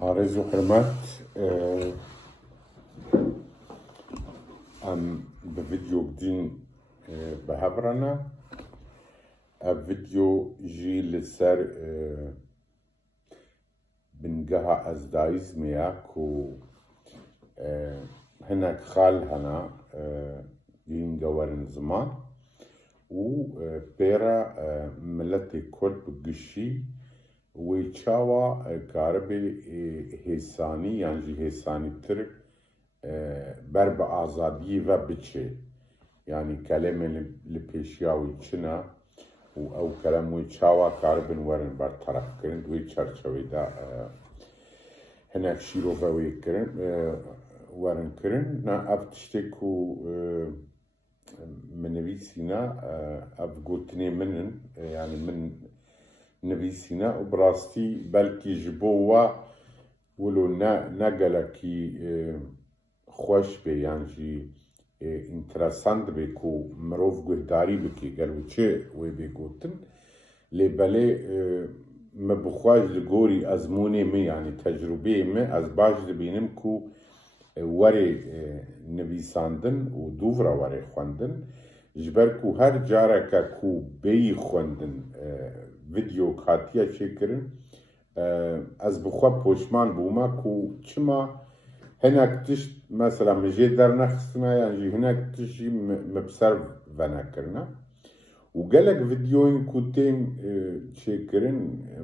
عرض و حرمت ام بفيديو جديد بهبرنا فيديو جي لسر بنجها ازدايز مياكو هناك خال هنا ينجورن زمان و بيرا ملتي كل بقشي ويتشاوا كاربي هيساني يعني هيساني ترك برب آزادی و بچه يعني كلمة لبيشيا ويتشنا او كلام ويتشاوا كاربن ورن برطرف كرن دوي چرچوي دا هناك شيرو وي كرن ورن كرن نا افتشتكو من نويسينا اف قوتني منن يعني من نویسینا و براستی بلکی جبوا ولو نگلکی خوش به یعنی جی انترساند به کو مروف گهداری بکی گلو چه وی بگوتن لی بله مبخواج لگوری ازمونه می یعنی تجربه می از باش دبینم کو وری نویساندن و دوورا وری خوندن جبر کو هر جاره که کو بی خوندن فيديو كاتيا شكرن از بخوا پوشمان بوما كو چما هناك تشت مثلا مجي در نخصنا يعني هناك تشي مبصر فنا كرنا وقالك فيديوين كوتين شكرن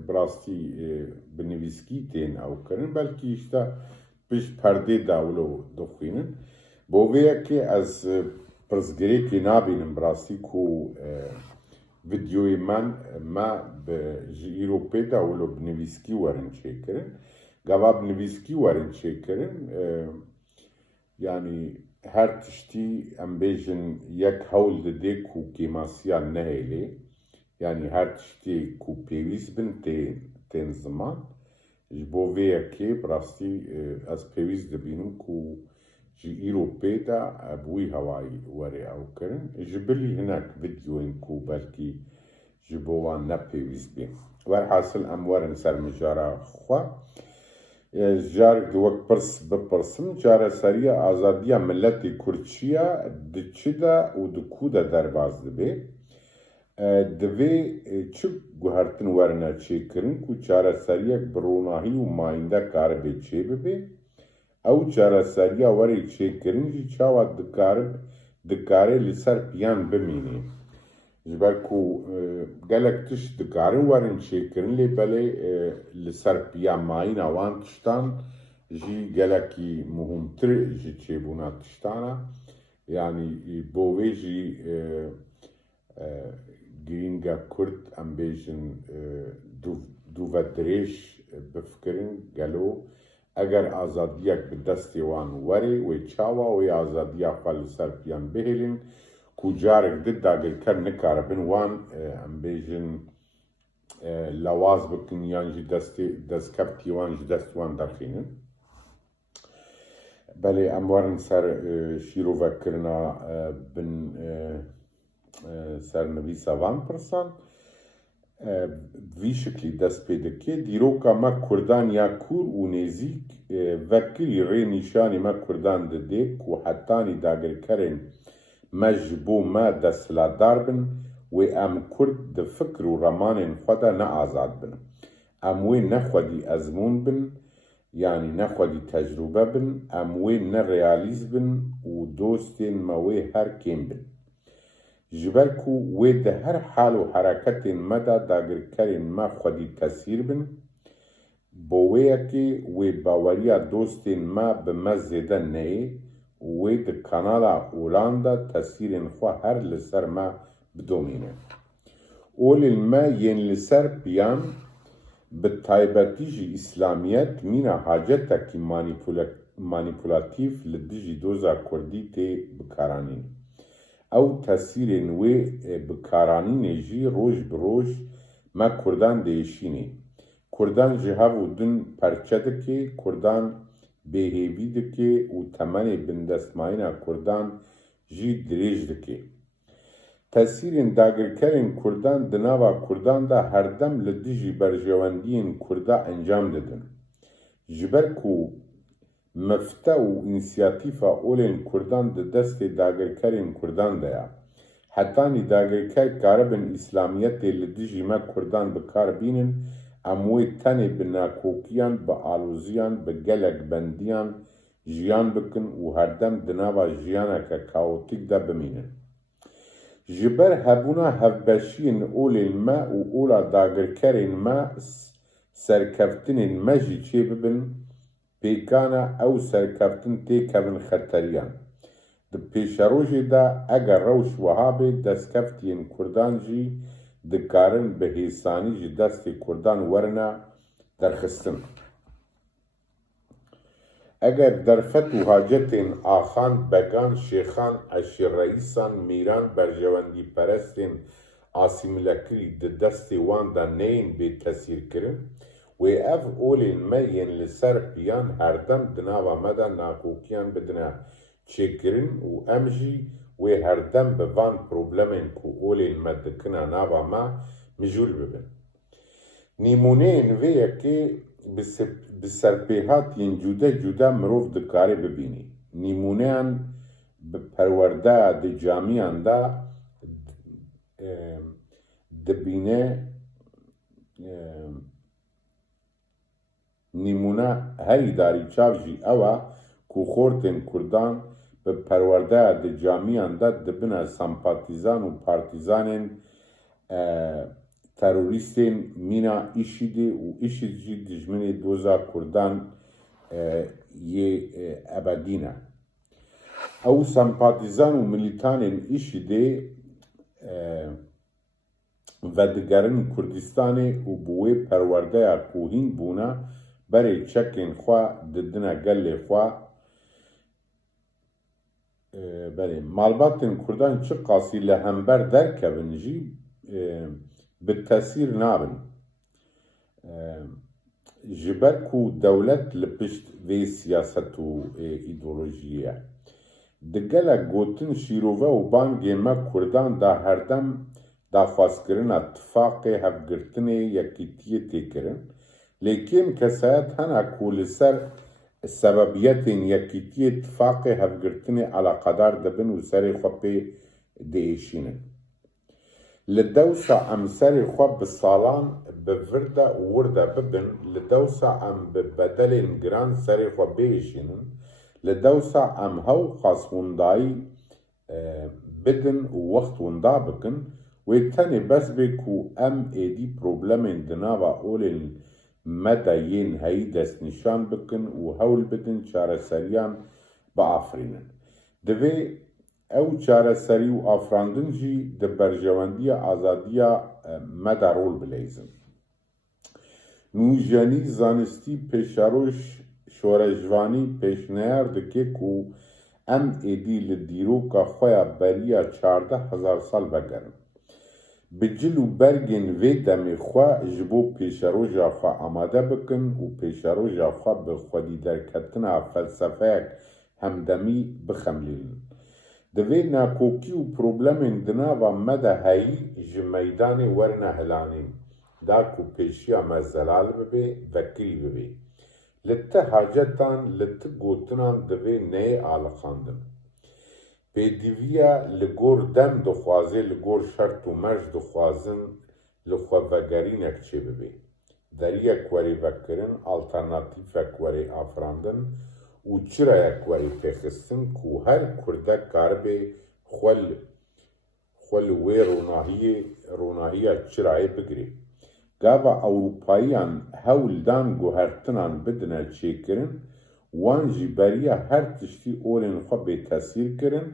براستي بنويسكيتين او كرن بلكي يشتا بش پرده داولو دخوينن بوويا كي از برزگريكي نابينن براستي كو فيديوی من ما بجيرو بيدا ولو بنويسكي ورن شكرن قوا بنويسكي ورن شكرن يعني هر تشتي ام بيجن يك هول دي كو كيماسيا نهيلي يعني هر تشتي كو بيويس بن تين زمان جبو ويا كي براستي از بيويس دبينم كو جيرو بيدا ابوي هواي وري او كرن جبلي هناك فيديوين كو بلكي جبوان نبيويز بين ورحاصل اموار سر مجارة خوا جار دوك برس ببرسم جارة سريع آزادية ملتي كورتشيا دچدا و دكودا درباز دبي دوی چه گوهرتن ورنا چه کرن کو جارة سريع بروناهي و ماينده کار بي چه ببي او جارة سريع وري چه کرن جي چاوا دکاره لسر پیان بمینی جبركو قالك تش دكارن ورن شكرن لي بالي لسر بيا ماين اوان تشتان جي قالكي مهمتر جي تشيبونا تشتانا يعني بووي جي جرينجا كرد امبيجن دو ودريش بفكرن قالو اگر آزاديك بدستي وان وري ويتشاوا وي آزاديا قال لسر بيان بهلن كوجارك ضد داقل كان نكاربن وان ام بيجن لواز بكن يانجي دست كبتي وانجي دست وان داخينن بلي اموارن سر شيرو فكرنا بن سر نبيسا وان پرسان في شكلي دست بيدكي ديروكا ما كردان يا كور ونزيك وكري ري نشاني ما كردان دديك وحتاني داقل كرن مجبو ما دسلا داربن و ام کرد د فکر و رمان خدا نه آزاد بن ام وی نخودی ازمون بن یعنی نخودی تجربه بن ام وی نه ریالیز بن و دوستین موی هر کم بن جبرکو وی ده هر حال و حرکت مدا داگر کرن ما خودی تسیر بن بووی اکی وی باوریا دوستین ما بمزیده نه وی د کانالا اولاندا تسیرین خوا هر لسر ما بدومینه اول الما ین لسر بیان بتایبتی جی اسلامیت مینا حاجتا کی مانیپولاتیف لدیجی دوزا کردی تی بکارانین او تسیرین وی بکارانین جی روش بروش ما کردان دیشینی کردان جهاو دن پرچه دکی کردان بهیوی دکی و تمن بندستماینا کردان جی دریج دکی تأثیرین داگرکرین کردان دناوا کردان دا هر دم لدیجی برجواندین کردا انجام دادن جبر کو مفته و انسیاتیفا اولین کردان ده دست داگرکرین کردان دیا. حتی نی داگرکر کاربن اسلامیت لدیجی ما کردان بکار بینن اموی تنی بناکوکیان با آلوزیان بگلک بندیان جیان بکن و هردم دناوا جیانا که کاوتیک دا بمینن. جبر هبونا هفبشین اولین ما و اولا داگرکرین ما سرکفتنین مجی چه ببن پیکانا او سرکفتن تیکبن خطریان. د پیشروژی دا اگر روش وهابه دستکفتین کردان جی دکارن به حیثانی جی دست کردان ورنا درخستن. اگر درفت و حاجتین آخان بگان شیخان اشیر رئیسان میران برجواندی پرستین آسیملکری د دست وان دا نین به تاثیر کرن و اف اولین مین لسر پیان هردم دناوا مدا ناکوکیان بدنا چکرین و امجی و هردم به وان پروبلمین کو اولین مدکنا ناوا ما مجول ببن. نیمونه انویه که بسرپیهات ین جوده جوده مروف دکاره ببینی. نیمونه ان به پرورده ده جامیان دا دبینه نیمونه هری داری چاوجی اوه کو خورتن کردان به پرورده ده جامیان دا دبنه سمپاتیزان و پارتیزانن تروریستین مینا ایشیده و ایشیدی دجمنی دوزا کردان یه ابدینه. او سمپاتیزان و ملیتانن ایشیده و دگرن کردستانی و بوی پرورده کوهین بونا برای چکین خواه ددنا گل خواه برای مالباتن کردان چه قاسی لهمبر درکبن جی به تاثیر نابن. جبر کو دولت لپشت وی سیاست و ایدولوژیه. دگلا گوتن شیروه و بانگی ما کردان دا هردم دا خواستگرن اتفاق هفگرتن یکیتیه تیکرن لیکن کسایت هنه کول سر سببیت یکیتیه اتفاق هفگرتن علاقدار دبن و سر خواه دیشینن. لدوسا ام سر خواه بسالان بورده ورده ببن لدوسا ام ببدلین گران سر خواه بیشینن لدوسا ام هاو خاص وندائی بدن و وقت وندا بکن و تاني بس بكو ام ايدي بروبلمين دناوا اولين مدى ين هاي دست نشان بكن و هول بدن چاره سريان بافرينن. دوی او چاره سري و افراندن جي د برجواندي آزاديا مدى رول بليزن. نوجاني زانستی پیشاروش شورجوانی پیشنیار دکه کو ام ایدی لدیرو کا خویا بریا 14,000 سال بگرن. بجلو برگن وی دمی خواه جبو پیشروجا خواه آماده بکن و پیشروجا خواه بخودی درکتنا فلسفه همدمی بخملیلن. دوی ناکوکی و پروبلمین دنا و مده هایی جمیدان ورنه هلانین. دا کو پیشیا مزلال ببی وکری ببی. لته حاجتان لته گوتنان دوی نه آلخاندن. پیدیویا لگور دم دخوازه لگور شرط و مج دخوازن لخوابگرینک چه ببی. دریا کوری وکرن آلترناتیف وکوری آفراندن و چرا کوری پیخستن که هر کرده کاربه خول وی روناهی چرای بگری. گاوا اوروپاییان هولدان گوهرتنان بدنه چه کرن وان جبریا هر تشتی اولین خو به تاثیر کرن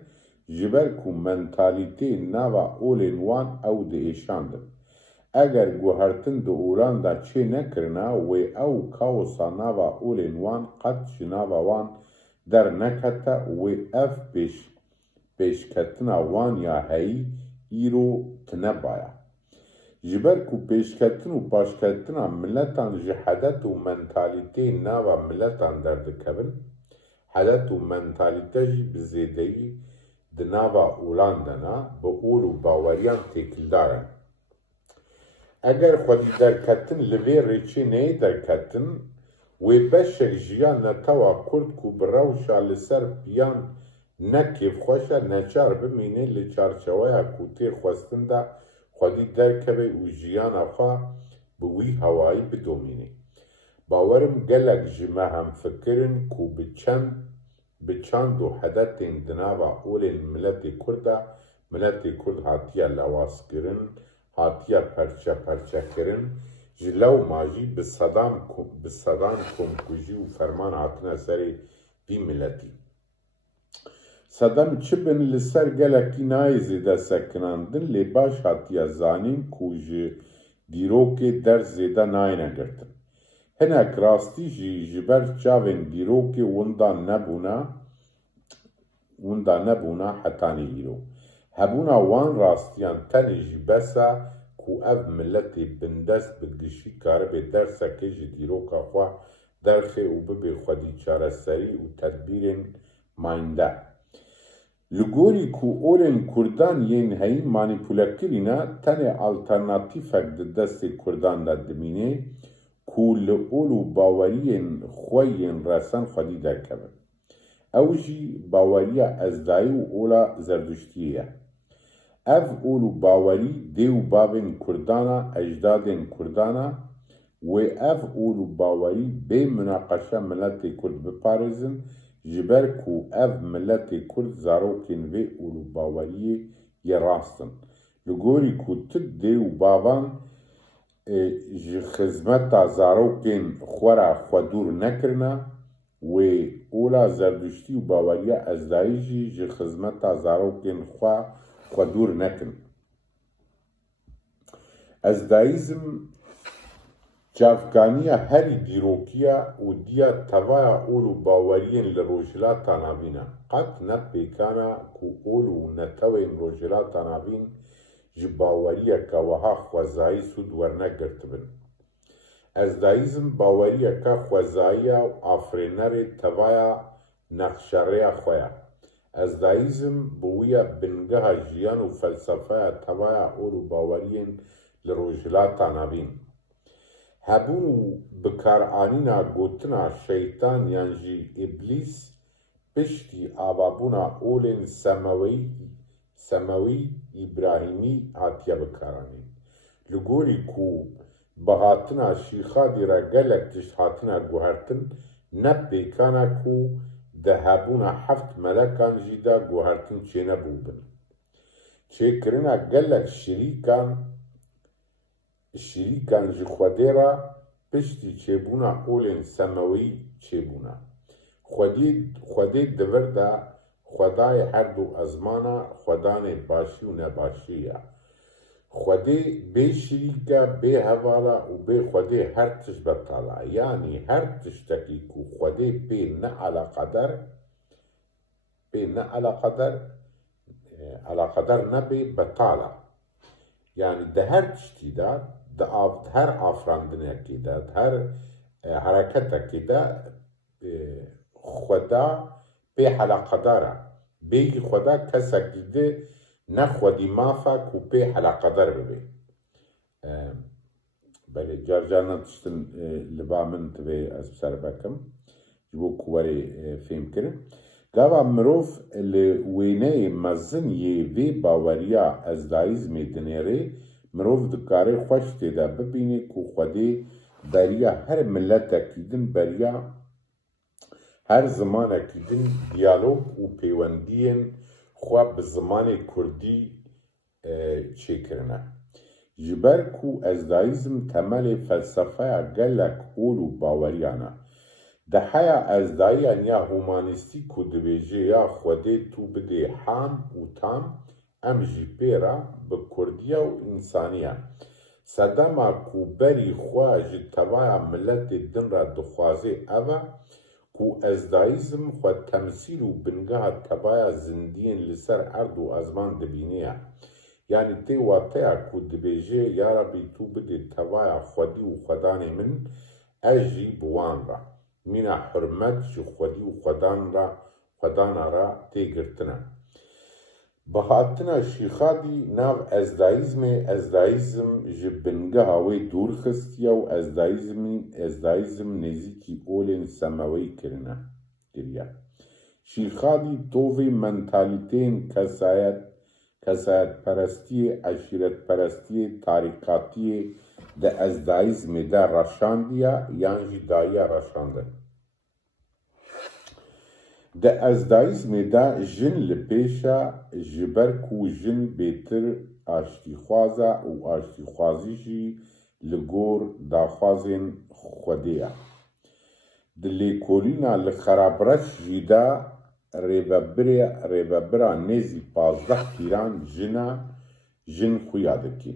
جبر کو منتالیته ناوا اولین وان او ده ایشاندن. اگر گوهرتن ده اولان دا چه نکرنا و او کاوسا ناوا اولین وان قد شناوا وان در نکتا و اف پیشکتنا وان یا هی ایرو تنبایا. جبر کو پیشکتن و پاشکتن ملتان جهادت و منتالیته ناوا ملتان درد کبن حالت و منتالیته جی بزیدهی دناوا اولان دنا با اولو باوریان تکل دارن. اگر خودی درکتن لوی ریچی نی درکتن وی بەشێک ژیان نەتەوا کورد و بڕەوشە لەسەر پیان نەکێف خۆشە نەچار بمینێ لە چارچەوەیە و تێخواستندا خودی دەرکەوێ و ژیانە خوا بوی هەوایی بدۆمینێ باوەرم گەلک ژمە هەمفکرن و بچەند و حەدەتێن دناوە ئۆلێن ملەتی کوردە ملەتی کورد هاتیە لەواسکردن هاتیە پەرچە پەرچەکردن ji lew majî bi sedan komkujî û ferman hatine serê vî miletî. Sedem çi bin li ser gelekî nayê zêde sekinandin lê baş hatiye zanîn ku ji dîrokê derz zêde nayêne girtin. Hinek rastî jî ji ber çavên dîrokê winda nebûna hetanî îro. Hebûna wan rastiyan tenê jî bes e ku ev milletê bindest bi gişî karibe dersekê ji dîroka xwe derxe û bibe xwedî çareserî û tedbîrên mayînde. Li gorî ku orên Kurdan yên heyî manîpûlekirîne tenê alternatîfek di destê Kurdan de dimîne ku li ol û baweriyên xwe yên resen xwedî derkevin. Ew jî baweriya ezdayî û ola zerdüştiyê ye. Ev ol û bawerî dê û bavên Kurdan a ecdadên Kurdan a wê ev ol û bawerî bê münaqeşe miletê Kurd biparêzin ji ber ku ev miletê Kurd zarokên vê ol û baweriyê yê rast in. Li gorî ku tik dê û bavan ji xizmeta zarokên xwe re xwedûr nekirine wê ola zerdüştî û baweriya ezdayî jî ji xizmeta zarokên xwe xwedûr nekin. Ezdayîzm cavkaniya herî dîrokiya û diya tevaya ol û baweriyên li rojhilata navîn e. Qet ne pêkana ku ol û netewên rojhilata navîn ji baweriyeka wiha xwezayî sûd wernegirtibin. Ezdayîzm baweriyeka xwezayiya û afrênerê tevaya nexşereya xwe ye. Ezdayîzm bi wî ye bingeha jiyan û felsefeya tevaya ol û baweriyên li rojhilata navîn. Hebûn û bikaranîna gotina şeytan yan jî îblîs piştî avabûna olên semewî îbrahîmî hatiye bikaranîn. Li gorî ku bi hatina şîxadî re gelek tişt hatine guhertin ne pêkan e ku di hebûna heft melekan jî de guhertin çênebûbin. Çêkirina gelek şîrîkan ji Xwedê re piştî çêbûna olên semewî çêbûne. Xwedê di vir de xwedayê her du ezmana xwedanê başî û nebaşî ye. Xwedê bê şîrîk e, bê hevala û bê Xwedê her tişt betal e. Yanî her tiştekî ku Xwedê pê alaqedar nebe betal e. Yani di her tiştî de di her afrandinekê de di her hereketekê de Xweda pê helaqedar e. Bêyî Xweda kesekî di ne xwedî mafe ku pê helaqedar bibe. Belê carcaran tiştin li ba min divê ez bi ser bikim ji bo ku werê fêm kirin. Gava mirov li wêneyê mezin yê vê baweriya ezdayîzmê dinêrê mirov dikare xweş têde bibîne ku Xwedê beriya her milletekî din beriya her zimanekî din diyalog û pêwendiyên xwe bi zimanê Kurdî çêkirine. Ji ber ku ezdayîzm temelê felsefeya gelek ol û baweriyan e. Di heya ezdayiyan ya humanîstî ku dibêje ya Xwedê tu bidê ham û tam em jî pê re bi kurdiya û însanî ye. Sedema ku berî xwe ji tevaya milletê din re dixwaze ev e ku ezdayîzm xwe temsîl û bingeha tevaya zindiyên li ser erd û ezman dibîne ye. Yani tê wateya ku dibêje ya Rabî tu bidê tevaya Xwedî û xwedanê min ez jî bi wan re. Mîna hurmet ji Xwedî û xwedana re tê girtine. بهاتنا شیخادی ناو ازدایزم جبنگه هاوی دور خستیا و ازدایزم نزیکی اولین سماوی کریا. شیخادی تووی منتالیتین کسایت پرستی، عشیرت پرستی، تاریقاتی ده ازدایزم ده رشاندیا یانجی دایا رشانده. ده ازدایزم ده جن لپیشا جبر کو جن بیتر آشتی خوازا و آشتی خوازی جی لگور داخوازین خودیا. ده لیکولینا لخرابرش جیدا ریببرا نیزی 15 پیران جن خویادکی.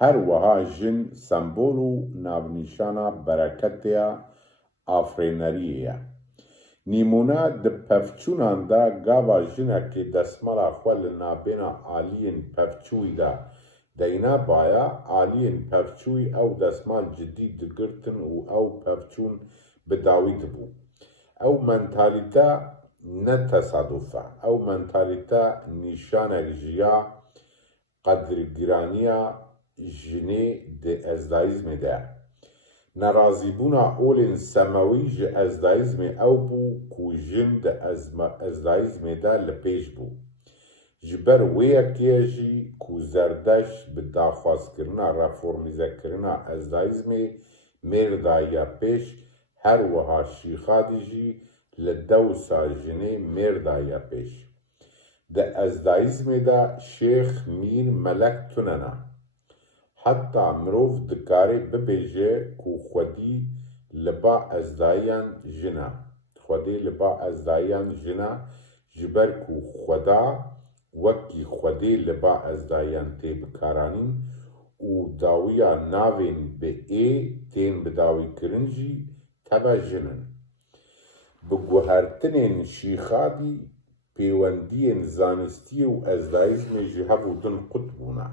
هر وها جن سمبولو ناونیشانا برکتیا آفرینریه. نیمونه ده پفچونان دا گاوا جنه که دسمالا خوال نابینا آلین پفچوی دا دینا بایا آلین پفچوی او دسمال جدی دگرتن و او پفچون بداوی دبو. او منتالیتا نه تصادفه. او منتالیتا نیشانه جیا قدرگرانیا جنه ده ازدایزم ده. نرازیبونا اولین سماوی جه ازدایزم او بو کو جن ده ازدایزم ده لپیش بو. جبر ویکیه جی کو زردش به داخواز کرنا رفورمیزه کرنا ازدایزم مردایا پیش هر وها شیخادی جی لدوسا جنه مردایا پیش. ده ازدایزم ده شیخ میر ملک توننا. حتی مروف دکاره ببیجه کو خودی لبا ازدایان جنا جبر کو خدا وکی خودی لبا ازدایان تی بکارانین و داویا ناوین به ای تین بداوی کرنجی تبا جنن. بگوهرتنین شیخادی پیوندین زانستی و ازدایزم جهبو دن قطبونا.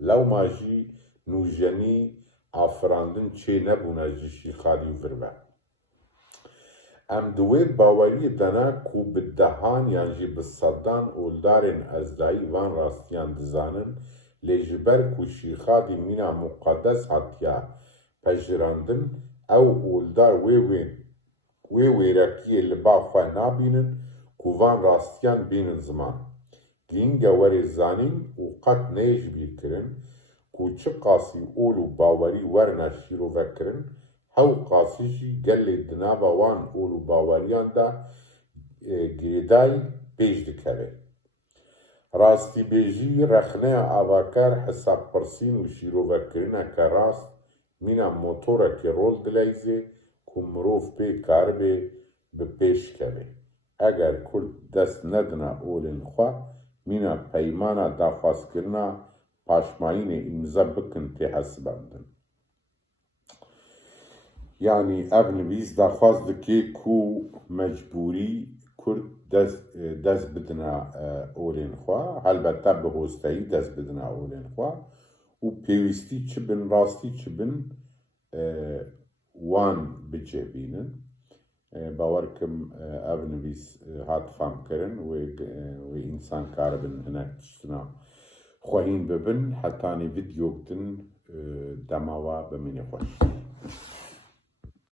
لو ماجی نوجنی آفراندن چه نبونا جی شیخادی وربه. ام دوی باوری دنا کو بدهان یانجی بصدان اولدارن ازدایی وان راستیان دزانن لجبر کو شیخادی مینا مقدس حتیا پجراندن او اولدار وی ویرکی لبا خواه نابینن کو وان راستیان بینن زمان. گینگه وری زانین و قط نیج بیرکرن کو چه قاسی اولو باوری ورنا شیرو وکرن هاو قاسی جی گلی دنابا وان اولو باوریان دا گریدای پیش دکره. راستی بیجی رخنه آواکر حساب پرسین و شیرو وکرنه که راست مینا موتوره که رول دلیزه که مروف پی کاربه به پیش کره. اگر کل دست ندنا اولین خواه مینا پیمانا داخواست کرنا پاشماین امضا بکن تی حسباندن. یعنی او نویس داخواست دکی کو مجبوری کرد دست بدنا اولین خواه البته به هستایی دست بدنا اولین خواه و پیوستی چه بن راستی چه بن وان بجبینن. باورکم او نویس هات فهم کرن و انسان کاربن هناك تشتنا خواهین ببن حتانی ویدیو بدن دماوا بمینی خوش.